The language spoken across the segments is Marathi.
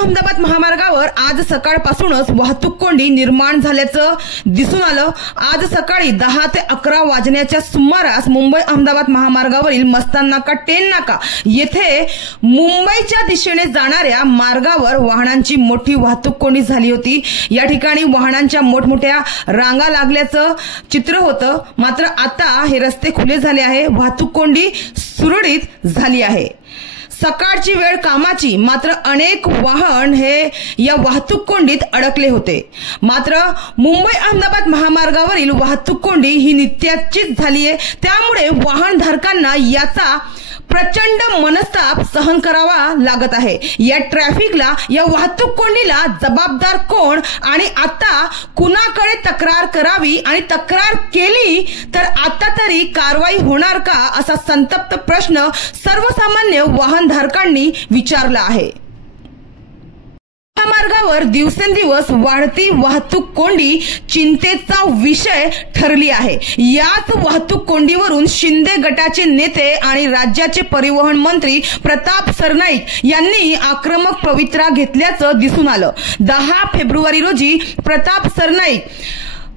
अहमदाबाद महामार्गावर आज सकाळपासूनच वाहतूक कोंडी निर्माण झाल्याचं दिसून आलं। आज सकाळी 10 ते 11 वाजण्याच्या सुमारास मुंबई अहमदाबाद महामार्गावरील मस्तान नाका टेन नाका येथे मुंबईच्या दिशेने जाणाऱ्या मार्गावर वाहनांची मोठी वाहतूक कोंडी झाली होती। या ठिकाणी वाहनांच्या मोठमोठ्या रांगा लागल्याचं चित्र होतं। मात्र आता हे रस्ते खुले झाले आहे, वाहतूक कोंडी सुरळीत झाली आहे। सकाळची वेळ कामाची, मात्र अनेक वाहन हे या वाहतूक कोंडीत अडकले होते। मात्र मुंबई अहमदाबाद महामार्गावरील वाहतूक कोंडी ही नित्याचीच झाली आहे, त्यामुळे वाहनधारकांना याचा प्रचंड मनस्ताप सहन करावा लागत आहे। या ट्रॅफिकला, या वाहतूक कोंडीला जबाबदार कोण आणि आता कुणाकडे तक्रार करावी आणि तक्रार केली तर आता तरी कारवाई होणार का, असा संतप्त प्रश्न सर्वसामान्य वाहनधारकांनी विचारला आहे। महामार्गावर दिवसेंदिवस वाढती वाहतूक कोंडी चिंतेचा विषय ठरली आहे। याच वाहतूक कोंडीवरून शिंदे गटाचे नेते आणि राज्याचे परिवहन मंत्री प्रताप सरनाईक यांनी आक्रमक पवित्रा घेतल्याचं दिसून आलं। 10 फेब्रुवारी रोजी प्रताप सरनाईक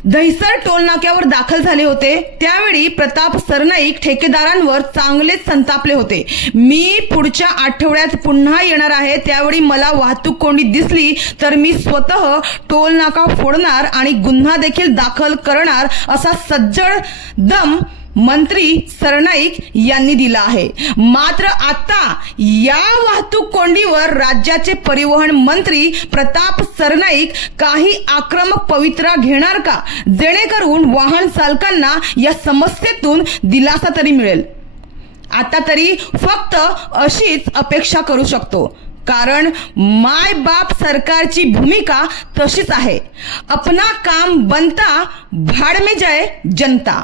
दहिसर टोल नाक्यावर दाखल झाले होते। त्यावेळी प्रताप सरनाईक ठेकेदारांवर चांगलेच संतापले होते। मी पुढच्या आठवड्यात पुन्हा येणार आहे, त्यावेळी मला वाहतूक कोंडी दिसली तर मी स्वतः टोल नाका फोडणार आणि गुन्हा देखील दाखल करणार, असा सज्जड दम मंत्री सरनाईक यांनी दिला आहे। मात्र आता या वाहतूक कोंडीवर राज्याचे परिवहन मंत्री प्रताप सरनाईक काही आक्रमक पवित्रा घेणार का, जेणेकरून वाहन चालकांना या समस्येतून दिलासा तरी मिळेल। आता तरी फक्त अशीच अपेक्षा करू शकतो, कारण माय बाप सरकारची भूमिका तशीच आहे। अपना काम बनता भाड़ में जाए जनता।